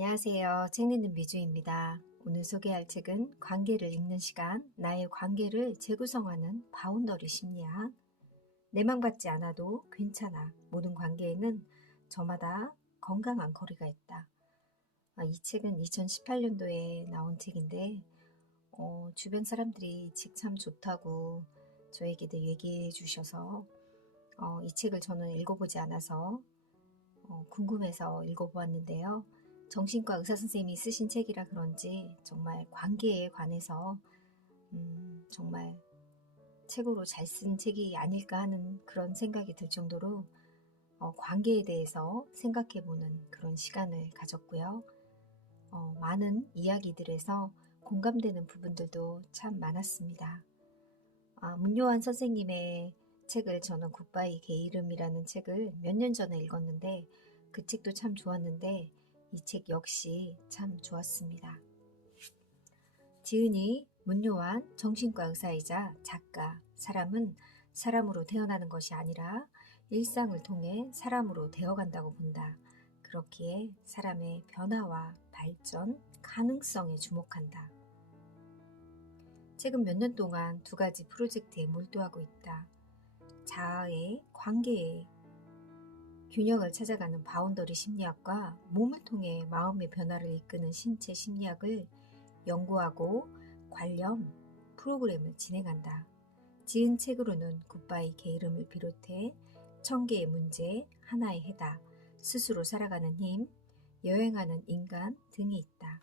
안녕하세요. 책 읽는 미주입니다. 오늘 소개할 책은 관계를 읽는 시간, 나의 관계를 재구성하는 바운더리 심리학. 내망받지 않아도 괜찮아. 모든 관계에는 저마다 건강한 거리가 있다. 이 책은 2018년도에 나온 책인데 주변 사람들이 책 참 좋다고 저에게도 얘기해 주셔서 이 책을 저는 읽어보지 않아서 궁금해서 읽어보았는데요. 정신과 의사 선생님이 쓰신 책이라 그런지 정말 관계에 관해서 정말 책으로 잘 쓴 책이 아닐까 하는 그런 생각이 들 정도로 관계에 대해서 생각해보는 그런 시간을 가졌고요. 많은 이야기들에서 공감되는 부분들도 참 많았습니다. 문요한 선생님의 책을 저는 굿바이 게이름이라는 책을 몇 년 전에 읽었는데 그 책도 참 좋았는데 이 책 역시 참 좋았습니다. 지은이 문요한 정신과 의사이자 작가. 사람은 사람으로 태어나는 것이 아니라 일상을 통해 사람으로 되어간다고 본다. 그렇기에 사람의 변화와 발전, 가능성에 주목한다. 최근 몇 년 동안 두 가지 프로젝트에 몰두하고 있다. 자아의 관계의 균형을 찾아가는 바운더리 심리학과 몸을 통해 마음의 변화를 이끄는 신체 심리학을 연구하고 관련 프로그램을 진행한다. 지은 책으로는 굿바이 게으름을 비롯해 1000개의 문제, 하나의 해답, 스스로 살아가는 힘, 여행하는 인간 등이 있다.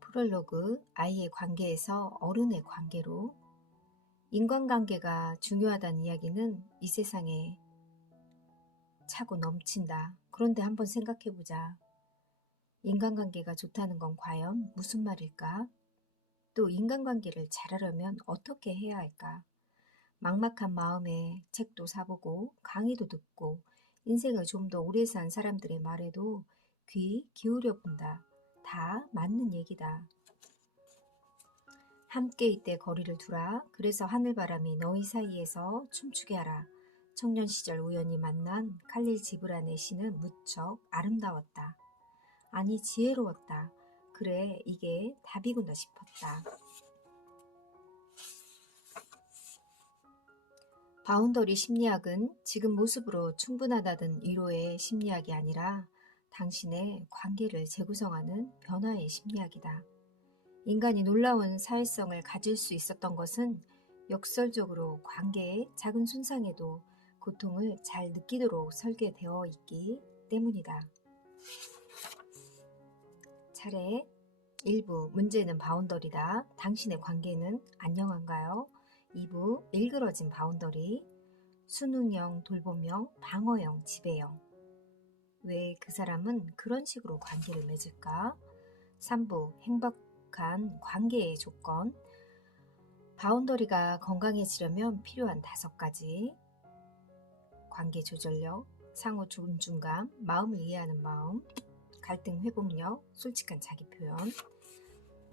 프롤로그, 아이의 관계에서 어른의 관계로. 인간관계가 중요하다는 이야기는 이 세상에 차고 넘친다. 그런데 한번 생각해보자. 인간관계가 좋다는 건 과연 무슨 말일까? 또 인간관계를 잘하려면 어떻게 해야 할까? 막막한 마음에 책도 사보고 강의도 듣고 인생을 좀 더 오래 산 사람들의 말에도 귀 기울여 본다. 다 맞는 얘기다. 함께 이때 거리를 두라. 그래서 하늘바람이 너희 사이에서 춤추게 하라. 청년 시절 우연히 만난 칼릴 지브란의 시는 무척 아름다웠다. 아니 지혜로웠다. 그래 이게 답이구나 싶었다. 바운더리 심리학은 지금 모습으로 충분하다는 위로의 심리학이 아니라 당신의 관계를 재구성하는 변화의 심리학이다. 인간이 놀라운 사회성을 가질 수 있었던 것은 역설적으로 관계의 작은 손상에도 고통을 잘 느끼도록 설계되어 있기 때문이다. 차례 1부 문제는 바운더리다. 당신의 관계는 안녕한가요? 2부 일그러진 바운더리. 수능형, 돌봄형, 방어형, 지배형. 왜 그 사람은 그런 식으로 관계를 맺을까? 3부 행복한 관계의 조건. 바운더리가 건강해지려면 필요한 5가지. 관계 조절력, 상호 존중감, 마음을 이해하는 마음, 갈등 회복력, 솔직한 자기 표현.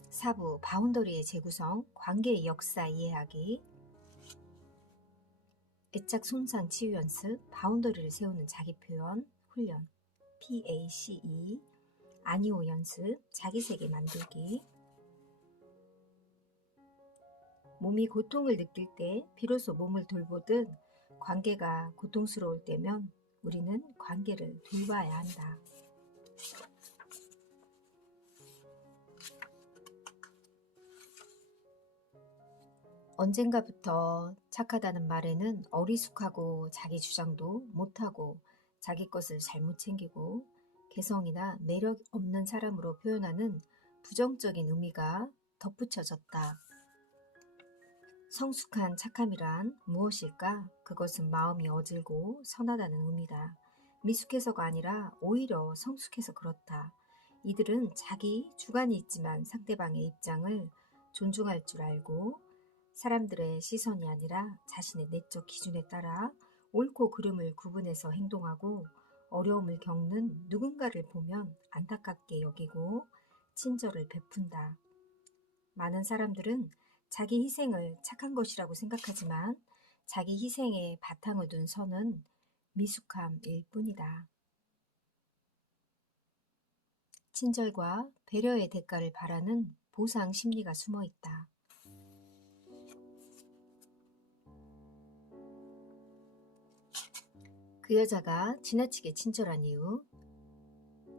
4부 바운더리의 재구성, 관계의 역사 이해하기. 애착 손상 치유 연습, 바운더리를 세우는 자기 표현 훈련, PACE. 아니오 연습, 자기 세계 만들기. 몸이 고통을 느낄 때 비로소 몸을 돌보듯 관계가 고통스러울 때면 우리는 관계를 돌봐야 한다. 언젠가부터 착하다는 말에는 어리숙하고 자기 주장도 못하고 자기 것을 잘못 챙기고 개성이나 매력 없는 사람으로 표현하는 부정적인 의미가 덧붙여졌다. 성숙한 착함이란 무엇일까? 그것은 마음이 어질고 선하다는 의미다. 미숙해서가 아니라 오히려 성숙해서 그렇다. 이들은 자기 주관이 있지만 상대방의 입장을 존중할 줄 알고 사람들의 시선이 아니라 자신의 내적 기준에 따라 옳고 그름을 구분해서 행동하고 어려움을 겪는 누군가를 보면 안타깝게 여기고 친절을 베푼다. 많은 사람들은 자기 희생을 착한 것이라고 생각하지만 자기 희생에 바탕을 둔 선은 미숙함일 뿐이다. 친절과 배려의 대가를 바라는 보상 심리가 숨어 있다. 그 여자가 지나치게 친절한 이유,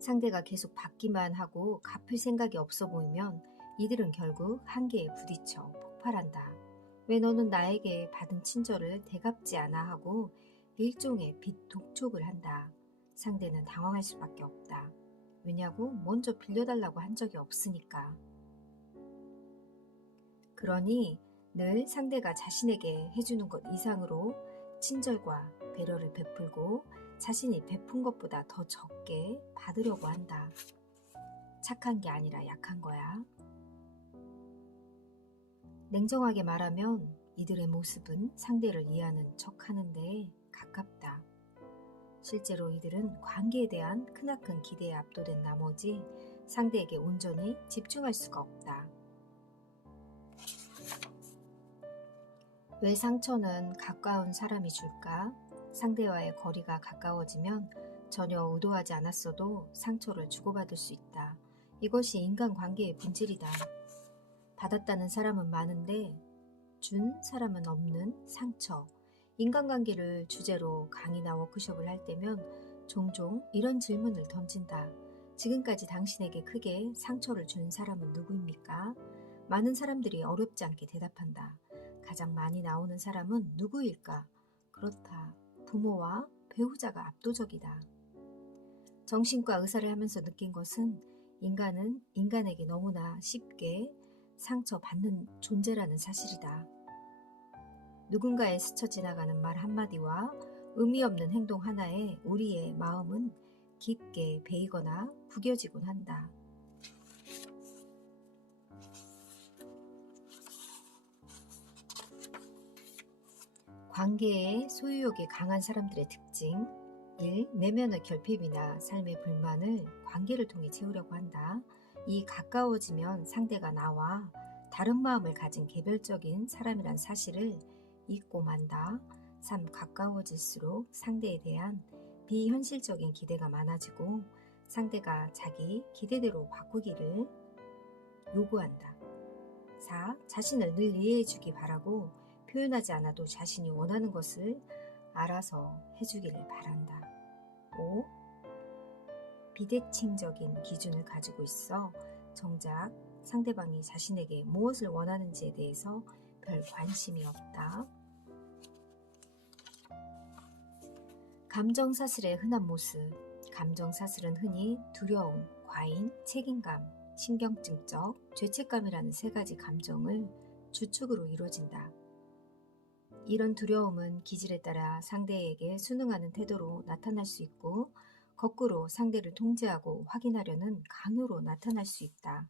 상대가 계속 받기만 하고 갚을 생각이 없어 보이면 이들은 결국 한계에 부딪혀 폭발한다. 왜 너는 나에게 받은 친절을 되갚지 않아 하고 일종의 빚 독촉을 한다. 상대는 당황할 수밖에 없다. 왜냐고? 먼저 빌려달라고 한 적이 없으니까. 그러니 늘 상대가 자신에게 해주는 것 이상으로 친절과 배려를 베풀고 자신이 베푼 것보다 더 적게 받으려고 한다. 착한 게 아니라 약한 거야. 냉정하게 말하면 이들의 모습은 상대를 이해하는 척 하는데 가깝다. 실제로 이들은 관계에 대한 크나큰 기대에 압도된 나머지 상대에게 온전히 집중할 수가 없다. 왜 상처는 가까운 사람이 줄까? 상대와의 거리가 가까워지면 전혀 의도하지 않았어도 상처를 주고받을 수 있다. 이것이 인간관계의 본질이다. 받았다는 사람은 많은데 준 사람은 없는 상처. 인간관계를 주제로 강의나 워크숍을 할 때면 종종 이런 질문을 던진다. 지금까지 당신에게 크게 상처를 준 사람은 누구입니까? 많은 사람들이 어렵지 않게 대답한다. 가장 많이 나오는 사람은 누구일까? 그렇다. 부모와 배우자가 압도적이다. 정신과 의사를 하면서 느낀 것은 인간은 인간에게 너무나 쉽게 상처받는 존재라는 사실이다. 누군가에 스쳐 지나가는 말 한마디와 의미 없는 행동 하나에 우리의 마음은 깊게 베이거나 구겨지곤 한다. 관계의 소유욕이 강한 사람들의 특징 1. 내면의 결핍이나 삶의 불만을 관계를 통해 채우려고 한다. 2. 가까워지면 상대가 나와 다른 마음을 가진 개별적인 사람이란 사실을 잊고 만다. 3. 가까워질수록 상대에 대한 비현실적인 기대가 많아지고 상대가 자기 기대대로 바꾸기를 요구한다. 4. 자신을 늘 이해해주기 바라고 표현하지 않아도 자신이 원하는 것을 알아서 해주기를 바란다. 5. 비대칭적인 기준을 가지고 있어 정작 상대방이 자신에게 무엇을 원하는지에 대해서 별 관심이 없다. 감정사슬의 흔한 모습. 감정사슬은 흔히 두려움, 과잉, 책임감, 신경증적, 죄책감이라는 세 가지 감정을 주축으로 이루어진다. 이런 두려움은 기질에 따라 상대에게 순응하는 태도로 나타날 수 있고 거꾸로 상대를 통제하고 확인하려는 강요로 나타날 수 있다.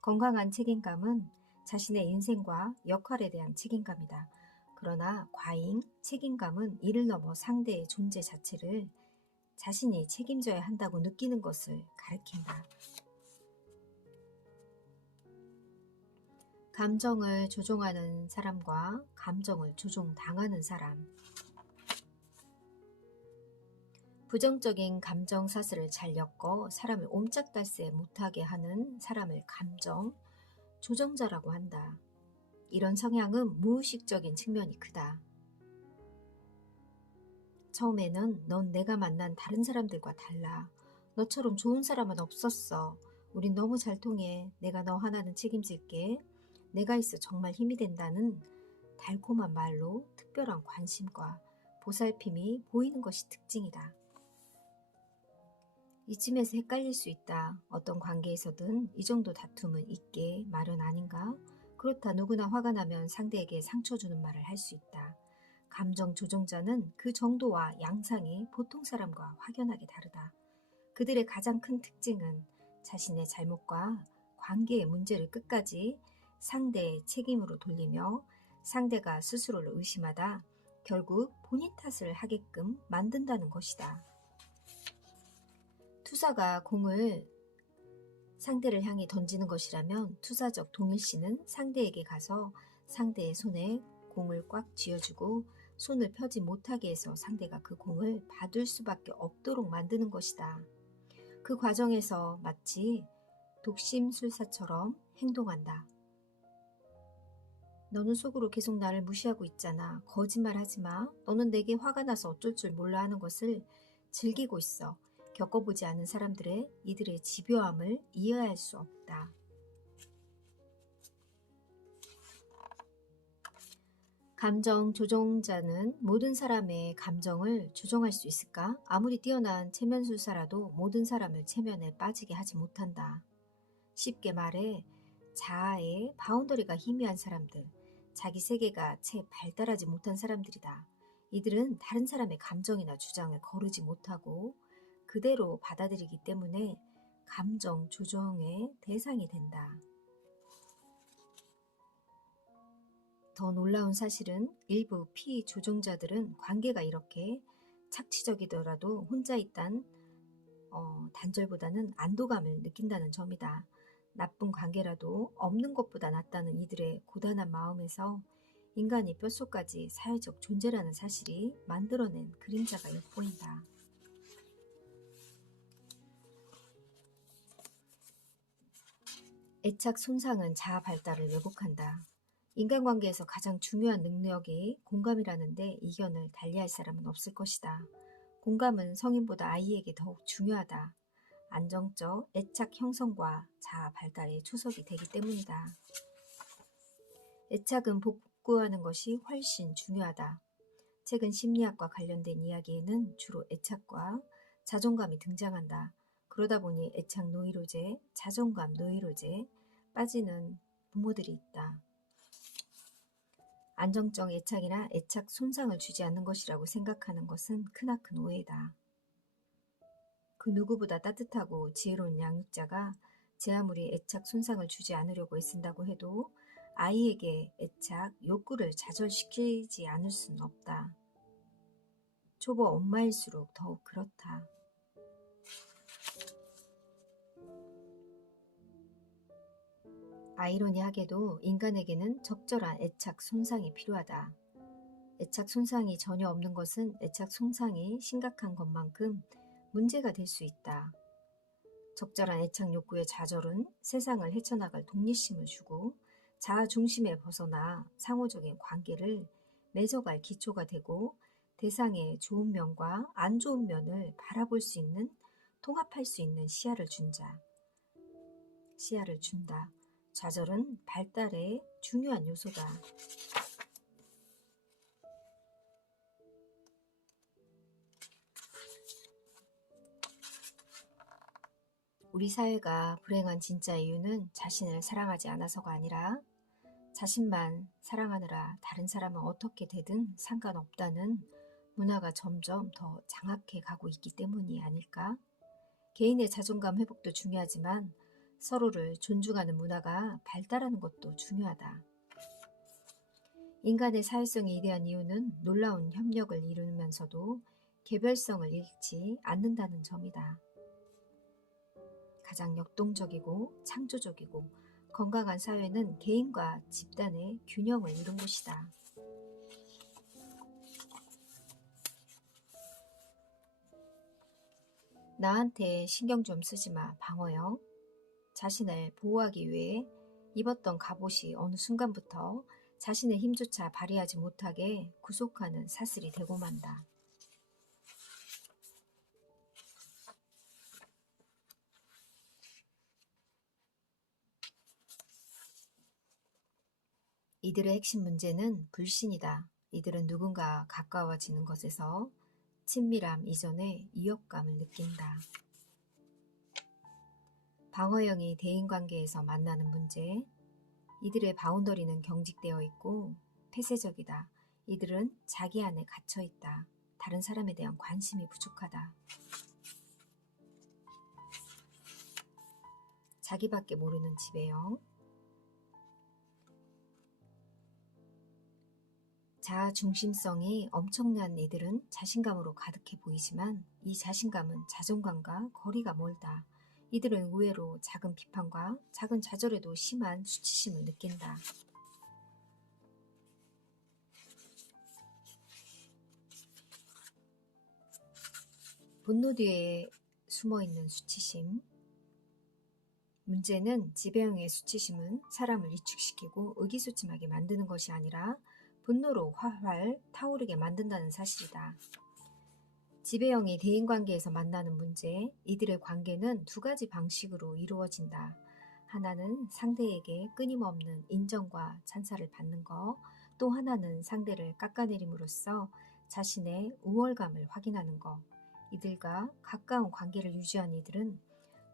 건강한 책임감은 자신의 인생과 역할에 대한 책임감이다. 그러나 과잉 책임감은 이를 넘어 상대의 존재 자체를 자신이 책임져야 한다고 느끼는 것을 가리킨다. 감정을 조종하는 사람과 감정을 조종당하는 사람. 부정적인 감정 사슬을 잘 엮어 사람을 옴짝달새 못하게 하는 사람을 감정 조정자라고 한다. 이런 성향은 무의식적인 측면이 크다. 처음에는 넌 내가 만난 다른 사람들과 달라. 너처럼 좋은 사람은 없었어. 우린 너무 잘 통해. 내가 너 하나는 책임질게. 내가 있어 정말 힘이 된다는 달콤한 말로 특별한 관심과 보살핌이 보이는 것이 특징이다. 이쯤에서 헷갈릴 수 있다. 어떤 관계에서든 이 정도 다툼은 있게 마련 아닌가? 그렇다. 누구나 화가 나면 상대에게 상처 주는 말을 할 수 있다. 감정 조종자는 그 정도와 양상이 보통 사람과 확연하게 다르다. 그들의 가장 큰 특징은 자신의 잘못과 관계의 문제를 끝까지 상대의 책임으로 돌리며 상대가 스스로를 의심하다 결국 본인 탓을 하게끔 만든다는 것이다. 투사가 공을 상대를 향해 던지는 것이라면 투사적 동일시는 상대에게 가서 상대의 손에 공을 꽉 쥐어주고 손을 펴지 못하게 해서 상대가 그 공을 받을 수밖에 없도록 만드는 것이다. 그 과정에서 마치 독심술사처럼 행동한다. 너는 속으로 계속 나를 무시하고 있잖아. 거짓말 하지 마. 너는 내게 화가 나서 어쩔 줄 몰라 하는 것을 즐기고 있어. 겪어보지 않은 사람들의 이들의 집요함을 이해할 수 없다. 감정 조종자는 모든 사람의 감정을 조종할 수 있을까? 아무리 뛰어난 체면술사라도 모든 사람을 체면에 빠지게 하지 못한다. 쉽게 말해 자아의 바운더리가 희미한 사람들, 자기 세계가 채 발달하지 못한 사람들이다. 이들은 다른 사람의 감정이나 주장을 거르지 못하고 그대로 받아들이기 때문에 감정 조종의 대상이 된다. 더 놀라운 사실은 일부 피조종자들은 관계가 이렇게 착취적이더라도 혼자 있단 단절보다는 안도감을 느낀다는 점이다. 나쁜 관계라도 없는 것보다 낫다는 이들의 고단한 마음에서 인간이 뼛속까지 사회적 존재라는 사실이 만들어낸 그림자가 엿보인다. 애착 손상은 자아 발달을 왜곡한다. 인간관계에서 가장 중요한 능력이 공감이라는데 이견을 달리할 사람은 없을 것이다. 공감은 성인보다 아이에게 더욱 중요하다. 안정적 애착 형성과 자아 발달의 초석이 되기 때문이다. 애착은 복구하는 것이 훨씬 중요하다. 최근 심리학과 관련된 이야기에는 주로 애착과 자존감이 등장한다. 그러다 보니 애착 노이로제, 자존감 노이로제에 빠지는 부모들이 있다. 안정적 애착이나 애착 손상을 주지 않는 것이라고 생각하는 것은 크나큰 오해다. 그 누구보다 따뜻하고 지혜로운 양육자가 제 아무리 애착 손상을 주지 않으려고 애쓴다고 해도 아이에게 애착 욕구를 좌절시키지 않을 수는 없다. 초보 엄마일수록 더욱 그렇다. 아이러니하게도 인간에게는 적절한 애착 손상이 필요하다. 애착 손상이 전혀 없는 것은 애착 손상이 심각한 것만큼 문제가 될 수 있다. 적절한 애착 욕구의 좌절은 세상을 헤쳐나갈 독립심을 주고 자아 중심에 벗어나 상호적인 관계를 맺어갈 기초가 되고 대상의 좋은 면과 안 좋은 면을 바라볼 수 있는, 통합할 수 있는 시야를 준다. 좌절은 발달의 중요한 요소다. 우리 사회가 불행한 진짜 이유는 자신을 사랑하지 않아서가 아니라 자신만 사랑하느라 다른 사람은 어떻게 되든 상관없다는 문화가 점점 더 장악해 가고 있기 때문이 아닐까? 개인의 자존감 회복도 중요하지만 서로를 존중하는 문화가 발달하는 것도 중요하다. 인간의 사회성이 이대한 이유는 놀라운 협력을 이루면서도 개별성을 잃지 않는다는 점이다. 가장 역동적이고 창조적이고 건강한 사회는 개인과 집단의 균형을 이룬 곳이다. 나한테 신경 좀 쓰지 마, 방어영. 자신을 보호하기 위해 입었던 갑옷이 어느 순간부터 자신의 힘조차 발휘하지 못하게 구속하는 사슬이 되고 만다. 이들의 핵심 문제는 불신이다. 이들은 누군가 가까워지는 것에서 친밀함 이전에 위협감을 느낀다. 방어형이 대인관계에서 만나는 문제, 이들의 바운더리는 경직되어 있고 폐쇄적이다. 이들은 자기 안에 갇혀 있다. 다른 사람에 대한 관심이 부족하다. 자기밖에 모르는 지배형. 자아 중심성이 엄청난 이들은 자신감으로 가득해 보이지만 이 자신감은 자존감과 거리가 멀다. 이들은 의외로 작은 비판과 작은 좌절에도 심한 수치심을 느낀다. 분노 뒤에 숨어있는 수치심. 문제는 지배형의 수치심은 사람을 위축시키고 의기소침하게 만드는 것이 아니라 분노로 활활 타오르게 만든다는 사실이다. 지배형이 대인관계에서 만나는 문제, 이들의 관계는 두 가지 방식으로 이루어진다. 하나는 상대에게 끊임없는 인정과 찬사를 받는 것, 또 하나는 상대를 깎아내림으로써 자신의 우월감을 확인하는 것. 이들과 가까운 관계를 유지한 이들은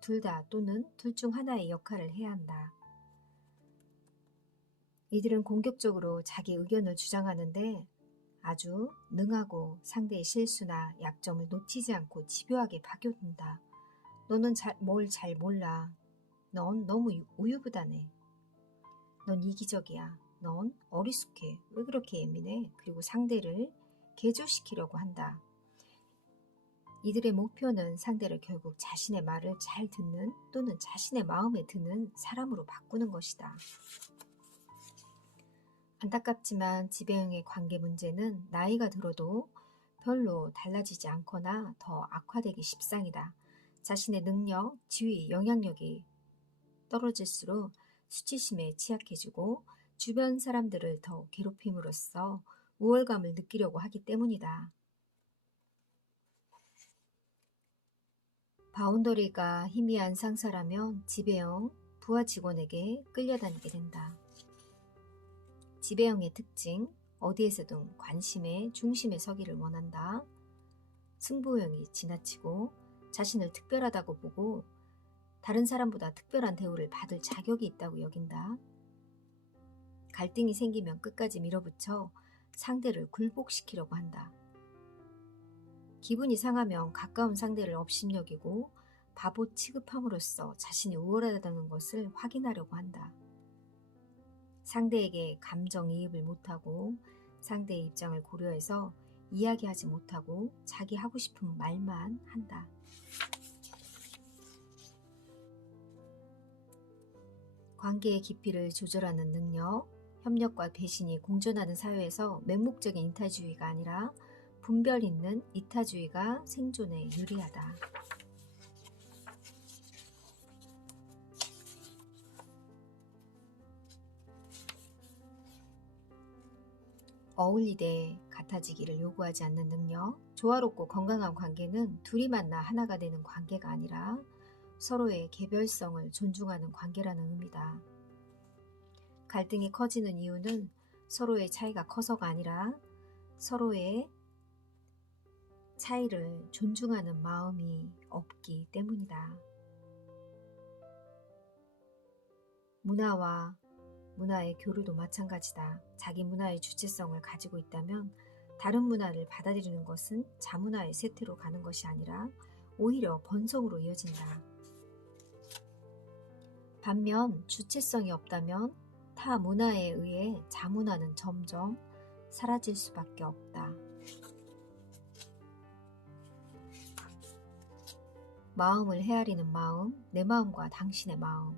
둘 다 또는 둘 중 하나의 역할을 해야 한다. 이들은 공격적으로 자기 의견을 주장하는데 아주 능하고 상대의 실수나 약점을 놓치지 않고 집요하게 파고든다. 너는 뭘 잘 몰라. 넌 너무 우유부단해. 넌 이기적이야. 넌 어리숙해. 왜 그렇게 예민해? 그리고 상대를 개조시키려고 한다. 이들의 목표는 상대를 결국 자신의 말을 잘 듣는 또는 자신의 마음에 드는 사람으로 바꾸는 것이다. 안타깝지만 지배형의 관계 문제는 나이가 들어도 별로 달라지지 않거나 더 악화되기 십상이다. 자신의 능력, 지위, 영향력이 떨어질수록 수치심에 취약해지고 주변 사람들을 더 괴롭힘으로써 우월감을 느끼려고 하기 때문이다. 바운더리가 희미한 상사라면 지배형, 부하 직원에게 끌려다니게 된다. 지배형의 특징, 어디에서든 관심의 중심에 서기를 원한다. 승부욕이 지나치고 자신을 특별하다고 보고 다른 사람보다 특별한 대우를 받을 자격이 있다고 여긴다. 갈등이 생기면 끝까지 밀어붙여 상대를 굴복시키려고 한다. 기분이 상하면 가까운 상대를 업신여기고 바보 취급함으로써 자신이 우월하다는 것을 확인하려고 한다. 상대에게 감정이입을 못하고 상대의 입장을 고려해서 이야기하지 못하고 자기 하고 싶은 말만 한다. 관계의 깊이를 조절하는 능력, 협력과 배신이 공존하는 사회에서 맹목적인 이타주의가 아니라 분별 있는 이타주의가 생존에 유리하다. 어울리되 같아지기를 요구하지 않는 능력, 조화롭고 건강한 관계는 둘이 만나 하나가 되는 관계가 아니라 서로의 개별성을 존중하는 관계라는 의미다. 갈등이 커지는 이유는 서로의 차이가 커서가 아니라 서로의 차이를 존중하는 마음이 없기 때문이다. 문화와 문화의 교류도 마찬가지다. 자기 문화의 주체성을 가지고 있다면 다른 문화를 받아들이는 것은 자문화의 쇠퇴로 가는 것이 아니라 오히려 번성으로 이어진다. 반면 주체성이 없다면 타 문화에 의해 자문화는 점점 사라질 수밖에 없다. 마음을 헤아리는 마음, 내 마음과 당신의 마음.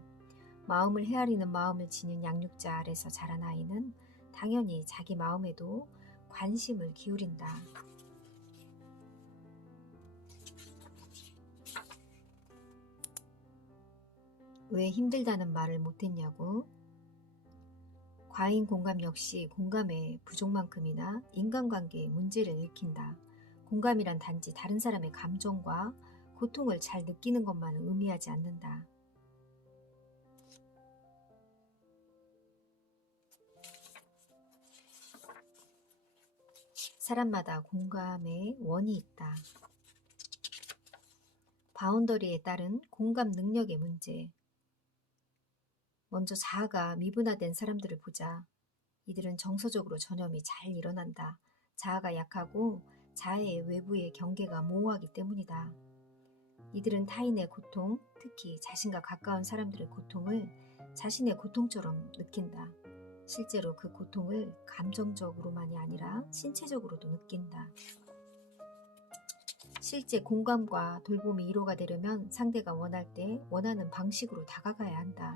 마음을 헤아리는 마음을 지닌 양육자 아래서 자란 아이는 당연히 자기 마음에도 관심을 기울인다. 왜 힘들다는 말을 못했냐고? 과잉 공감 역시 공감의 부족만큼이나 인간관계의 문제를 일으킨다. 공감이란 단지 다른 사람의 감정과 고통을 잘 느끼는 것만을 의미하지 않는다. 사람마다 공감의 원이 있다. 바운더리에 따른 공감 능력의 문제. 먼저 자아가 미분화된 사람들을 보자. 이들은 정서적으로 전염이 잘 일어난다. 자아가 약하고 자아의 외부의 경계가 모호하기 때문이다. 이들은 타인의 고통, 특히 자신과 가까운 사람들의 고통을 자신의 고통처럼 느낀다. 실제로 그 고통을 감정적으로만이 아니라 신체적으로도 느낀다. 실제 공감과 돌봄이 이루어가 되려면 상대가 원할 때 원하는 방식으로 다가가야 한다.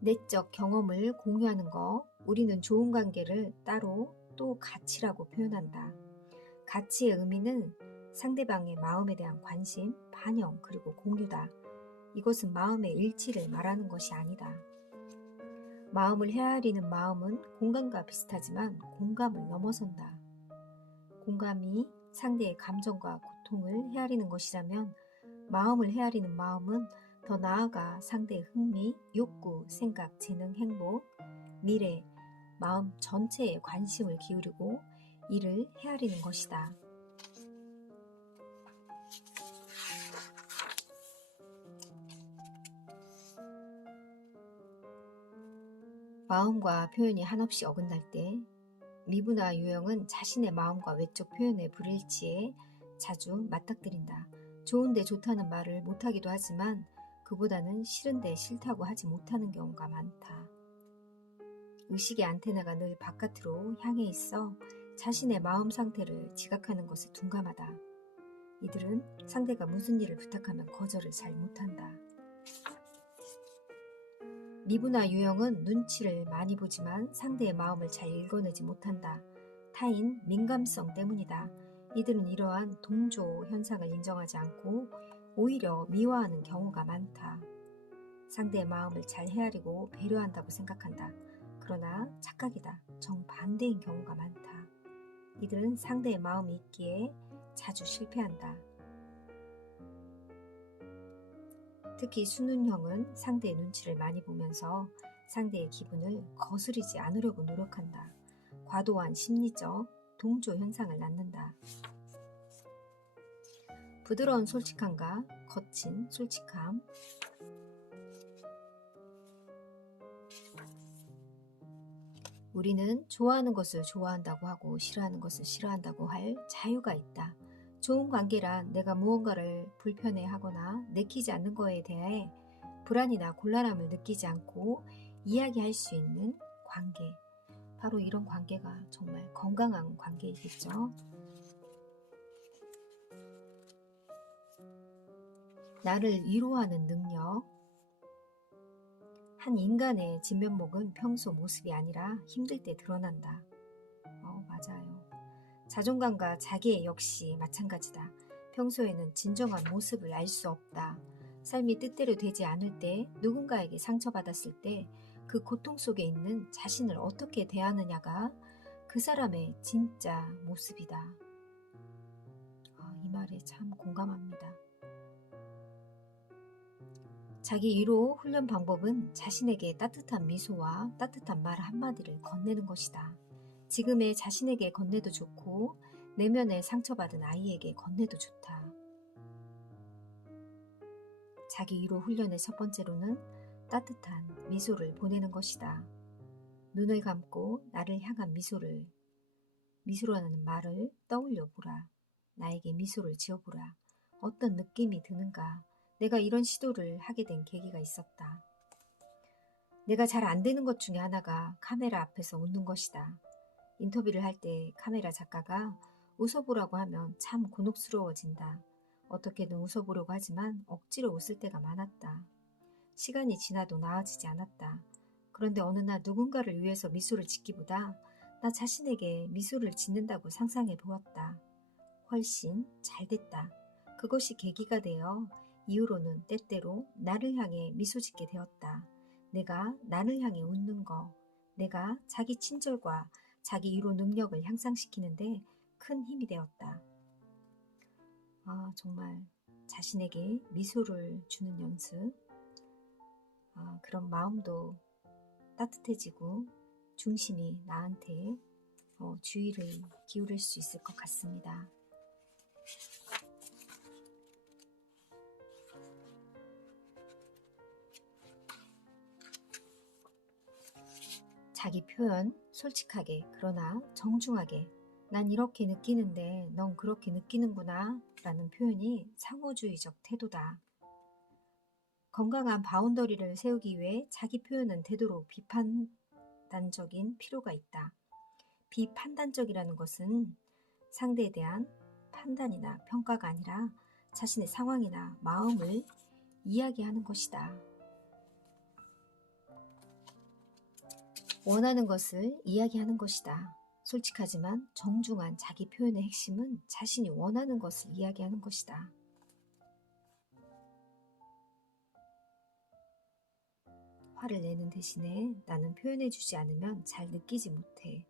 내적 경험을 공유하는 것, 우리는 좋은 관계를 따로 또 가치라고 표현한다. 가치의 의미는 상대방의 마음에 대한 관심, 반영, 그리고 공유다. 이것은 마음의 일치를 말하는 것이 아니다. 마음을 헤아리는 마음은 공감과 비슷하지만 공감을 넘어선다. 공감이 상대의 감정과 고통을 헤아리는 것이라면 마음을 헤아리는 마음은 더 나아가 상대의 흥미, 욕구, 생각, 재능, 행복, 미래, 마음 전체에 관심을 기울이고 이를 헤아리는 것이다. 마음과 표현이 한없이 어긋날 때 미부나 유형은 자신의 마음과 외적 표현의 불일치에 자주 맞닥뜨린다. 좋은데 좋다는 말을 못하기도 하지만 그보다는 싫은데 싫다고 하지 못하는 경우가 많다. 의식의 안테나가 늘 바깥으로 향해 있어 자신의 마음 상태를 지각하는 것에 둔감하다. 이들은 상대가 무슨 일을 부탁하면 거절을 잘 못한다. 미부나 유형은 눈치를 많이 보지만 상대의 마음을 잘 읽어내지 못한다. 타인 민감성 때문이다. 이들은 이러한 동조 현상을 인정하지 않고 오히려 미화하는 경우가 많다. 상대의 마음을 잘 헤아리고 배려한다고 생각한다. 그러나 착각이다. 정반대인 경우가 많다. 이들은 상대의 마음이 있기에 자주 실패한다. 특히 순운형은 상대의 눈치를 많이 보면서 상대의 기분을 거스르지 않으려고 노력한다. 과도한 심리적 동조 현상을 낳는다. 부드러운 솔직함과 거친 솔직함. 우리는 좋아하는 것을 좋아한다고 하고 싫어하는 것을 싫어한다고 할 자유가 있다. 좋은 관계란 내가 무언가를 불편해하거나 내키지 않는 것에 대해 불안이나 곤란함을 느끼지 않고 이야기할 수 있는 관계. 바로 이런 관계가 정말 건강한 관계이겠죠. 나를 위로하는 능력. 한 인간의 진면목은 평소 모습이 아니라 힘들 때 드러난다. 맞아요. 자존감과 자기애 역시 마찬가지다. 평소에는 진정한 모습을 알 수 없다. 삶이 뜻대로 되지 않을 때, 누군가에게 상처받았을 때 그 고통 속에 있는 자신을 어떻게 대하느냐가 그 사람의 진짜 모습이다. 이 말에 참 공감합니다. 자기 위로 훈련 방법은 자신에게 따뜻한 미소와 따뜻한 말 한마디를 건네는 것이다. 지금의 자신에게 건네도 좋고 내면에 상처받은 아이에게 건네도 좋다. 자기 위로 훈련의 첫 번째로는 따뜻한 미소를 보내는 것이다. 눈을 감고 나를 향한 미소라는 말을 떠올려 보라. 나에게 미소를 지어보라. 어떤 느낌이 드는가? 내가 이런 시도를 하게 된 계기가 있었다. 내가 잘 안 되는 것 중에 하나가 카메라 앞에서 웃는 것이다. 인터뷰를 할 때 카메라 작가가 웃어보라고 하면 참 곤혹스러워진다. 어떻게든 웃어보려고 하지만 억지로 웃을 때가 많았다. 시간이 지나도 나아지지 않았다. 그런데 어느 날 누군가를 위해서 미소를 짓기보다 나 자신에게 미소를 짓는다고 상상해 보았다. 훨씬 잘 됐다. 그것이 계기가 되어 이후로는 때때로 나를 향해 미소 짓게 되었다. 내가 나를 향해 웃는 거, 내가 자기 친절과 자기 위로 능력을 향상시키는데 큰 힘이 되었다. 정말 자신에게 미소를 주는 연습, 그런 마음도 따뜻해지고 중심이 나한테 주의를 기울일 수 있을 것 같습니다. 자기 표현 솔직하게 그러나 정중하게 난 이렇게 느끼는데 넌 그렇게 느끼는구나 라는 표현이 상호주의적 태도다. 건강한 바운더리를 세우기 위해 자기 표현은 되도록 비판단적인 필요가 있다. 비판단적이라는 것은 상대에 대한 판단이나 평가가 아니라 자신의 상황이나 마음을 이야기하는 것이다. 원하는 것을 이야기하는 것이다. 솔직하지만 정중한 자기 표현의 핵심은 자신이 원하는 것을 이야기하는 것이다. 화를 내는 대신에 나는 표현해주지 않으면 잘 느끼지 못해.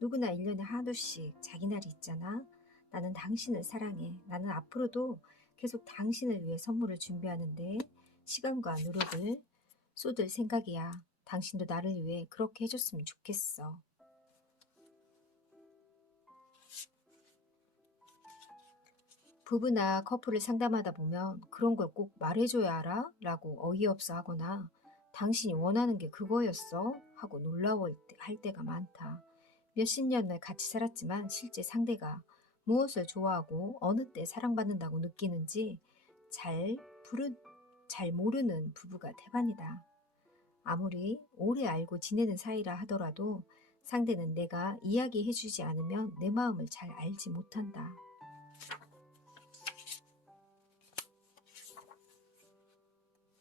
누구나 1년에 하루씩 자기 날이 있잖아. 나는 당신을 사랑해. 나는 앞으로도 계속 당신을 위해 선물을 준비하는데 시간과 노력을 쏟을 생각이야. 당신도 나를 위해 그렇게 해줬으면 좋겠어. 부부나 커플을 상담하다 보면 그런 걸 꼭 말해줘야 알아? 라고 어이없어 하거나 당신이 원하는 게 그거였어? 하고 놀라워할 때가 많다. 몇십 년을 같이 살았지만 실제 상대가 무엇을 좋아하고 어느 때 사랑받는다고 느끼는지 잘, 잘 모르는 부부가 태반이다. 아무리 오래 알고 지내는 사이라 하더라도 상대는 내가 이야기해주지 않으면 내 마음을 잘 알지 못한다.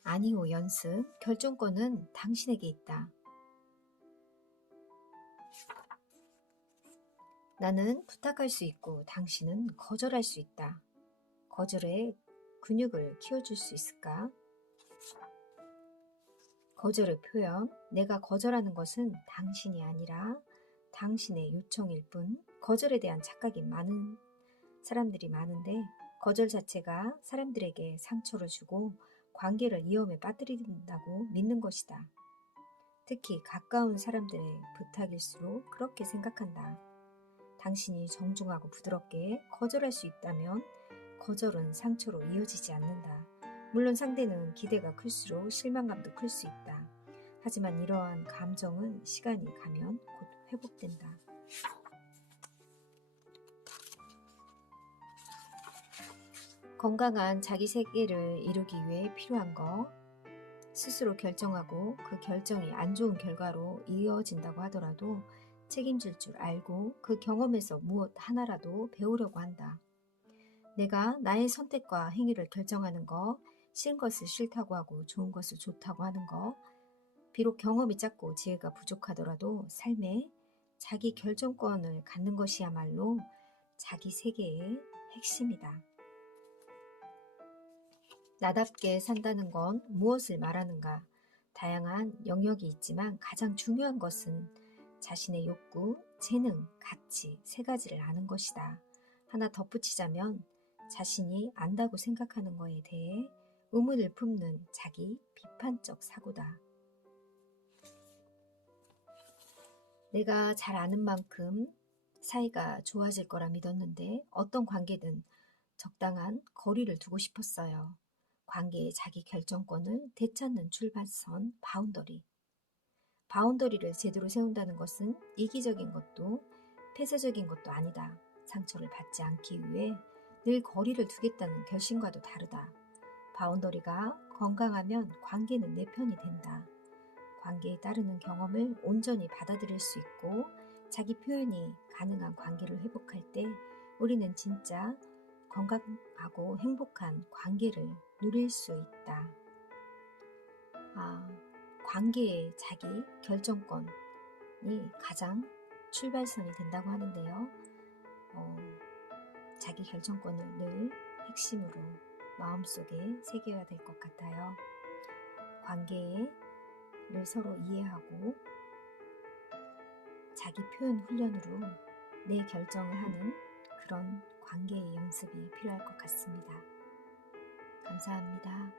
아니오 연습, 결정권은 당신에게 있다. 나는 부탁할 수 있고 당신은 거절할 수 있다. 거절에 근육을 키워줄 수 있을까? 거절의 표현, 내가 거절하는 것은 당신이 아니라 당신의 요청일 뿐. 거절에 대한 착각이 많은 사람들이 많은데 거절 자체가 사람들에게 상처를 주고 관계를 위험에 빠뜨린다고 믿는 것이다. 특히 가까운 사람들의 부탁일수록 그렇게 생각한다. 당신이 정중하고 부드럽게 거절할 수 있다면 거절은 상처로 이어지지 않는다. 물론 상대는 기대가 클수록 실망감도 클 수 있다. 하지만 이러한 감정은 시간이 가면 곧 회복된다. 건강한 자기 세계를 이루기 위해 필요한 거, 스스로 결정하고 그 결정이 안 좋은 결과로 이어진다고 하더라도 책임질 줄 알고 그 경험에서 무엇 하나라도 배우려고 한다. 내가 나의 선택과 행위를 결정하는 거, 싫은 것을 싫다고 하고 좋은 것을 좋다고 하는 거, 비록 경험이 작고 지혜가 부족하더라도 삶에 자기 결정권을 갖는 것이야말로 자기 세계의 핵심이다. 나답게 산다는 건 무엇을 말하는가? 다양한 영역이 있지만 가장 중요한 것은 자신의 욕구, 재능, 가치 세 가지를 아는 것이다. 하나 덧붙이자면 자신이 안다고 생각하는 것에 대해 의문을 품는 자기 비판적 사고다. 내가 잘 아는 만큼 사이가 좋아질 거라 믿었는데 어떤 관계든 적당한 거리를 두고 싶었어요. 관계의 자기 결정권을 되찾는 출발선 바운더리. 바운더리를 제대로 세운다는 것은 이기적인 것도 폐쇄적인 것도 아니다. 상처를 받지 않기 위해 늘 거리를 두겠다는 결심과도 다르다. 바운더리가 건강하면 관계는 내 편이 된다. 관계에 따르는 경험을 온전히 받아들일 수 있고 자기 표현이 가능한 관계를 회복할 때 우리는 진짜 건강하고 행복한 관계를 누릴 수 있다. 관계의 자기 결정권이 가장 출발선이 된다고 하는데요. 자기 결정권을 늘 핵심으로 마음속에 새겨야 될 것 같아요. 관계를 서로 이해하고 자기 표현 훈련으로 내 결정을 하는 그런 관계의 연습이 필요할 것 같습니다. 감사합니다.